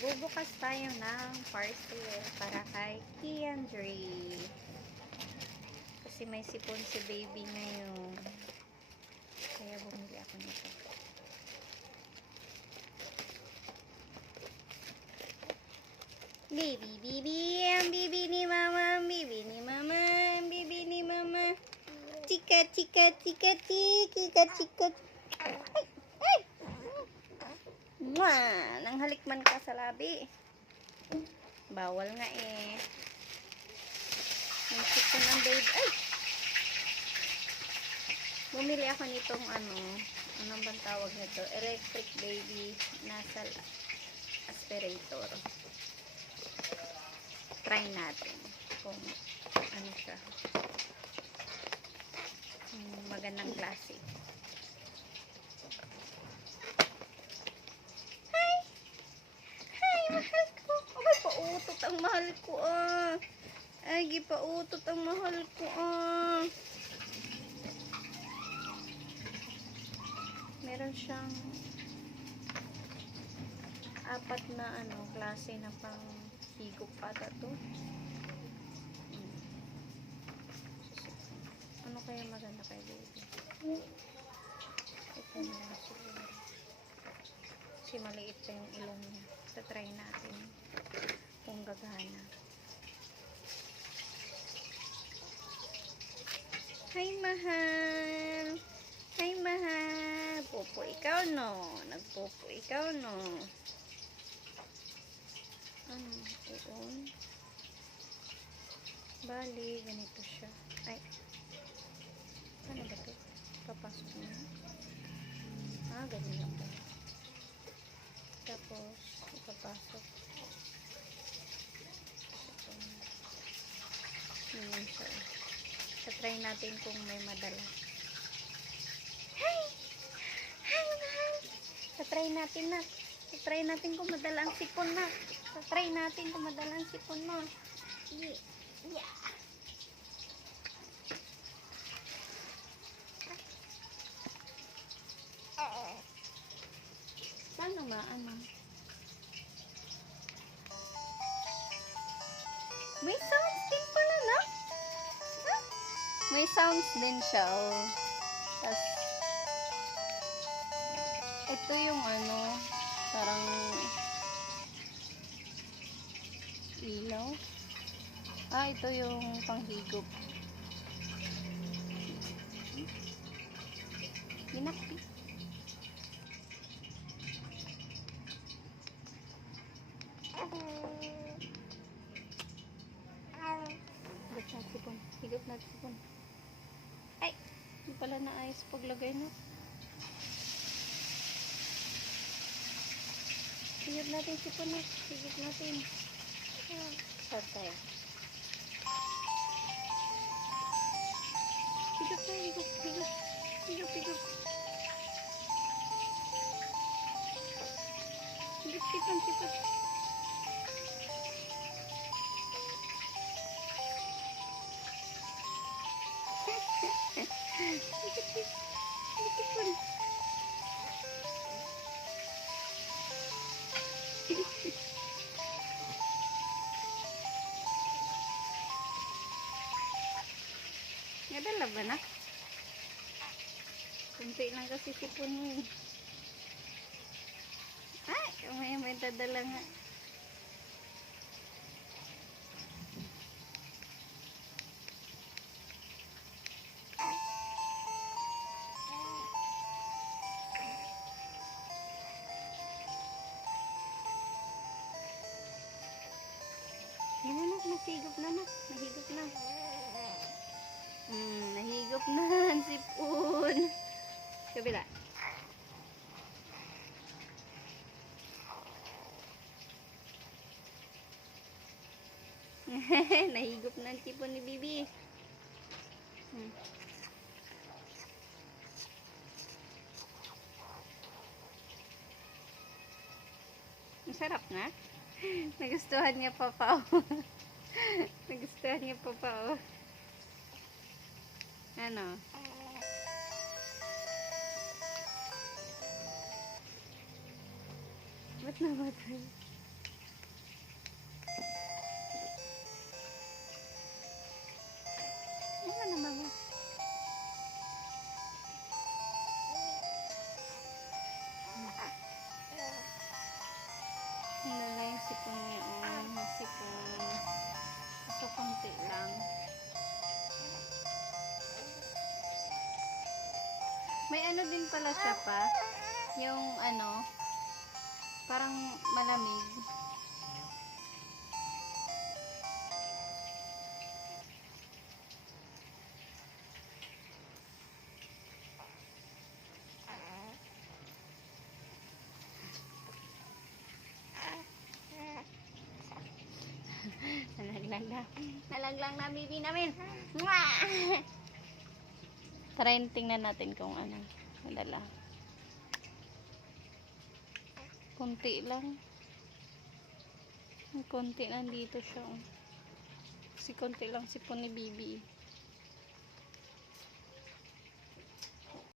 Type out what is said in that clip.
Bubukas tayo ng parcel para kay Kiandre. Kasi may sipon si baby ngayon. Kaya bumili ako nito. Baby, baby, ang baby ni mama, ang baby ni mama, ang baby ni mama. Chika, chika, chika, chika, chika. Ay, ay! Mwah! Nang halikman ka sa labi. Bawal nga eh. May sipon ang baby. Ay! Bumili ako nitong anong bang tawag nito? Electric baby nasal aspirator. Try natin kung ano siya. Magandang klase. Hi! Hi, mahal ko. Abay, pautot ang mahal ko ah. Ay, pautot ang mahal ko ah. Meron siyang apat na klase na pang higop ata to. Ano kaya maganda kay baby? Ito na lang siguro. Kasi maliit pa yung ilong niya. Try natin kung gagana. Hi, mahal! Hi, mahal! Popo ikaw no? Nagpopo ikaw no? Ano? Iyon? Bali, ganito siya. Ay! Ano ba ito? Papasok niya? Ah, ganyan lang ba? Tapos, ipapasok. Ganyan siya. Try natin kung may madala. Hi! Hi, mahal! Try natin na. Try natin kung madala ang sipon na. Try natin kung madala ang sipon mo. Yeah. Paano maano? May sounds din pala na. Huh? May sounds din siya. Oh. Tas, ito yung parang ilaw. Ah, ito yung panghigop. Ginakpi. Higop natin sipon. Ay! Hindi pala naayos paglagay na. Higop natin sipon na. Higop natin. Sartay. Higop na, higop. Higop. Higop, higop. Higop, sipon, sipon. Nadala ba na? Kunti lang kasi sipon mo. Ay, may dadala nga. Yan na, nasigop na na. Nahigop na. Nahigop na ang sipon. Kabila. Nahigop na ang sipon ni Bibi. Ang sarap nga. Nagustuhan niya pa pa. Nagustuhan niya pa pa. Ano? Ba't namatay? Nalala yung sipon niya. Sipon. Kaso konti lang. May ano din pala siya pa. Yung ano, parang malamig. Nalaglag na. Nalaglag na bibi namin. Tara, tingnan natin kung ano. Madala. Kunti lang. Kunti lang dito siya. Kasi kunti lang sipon ni Bibi.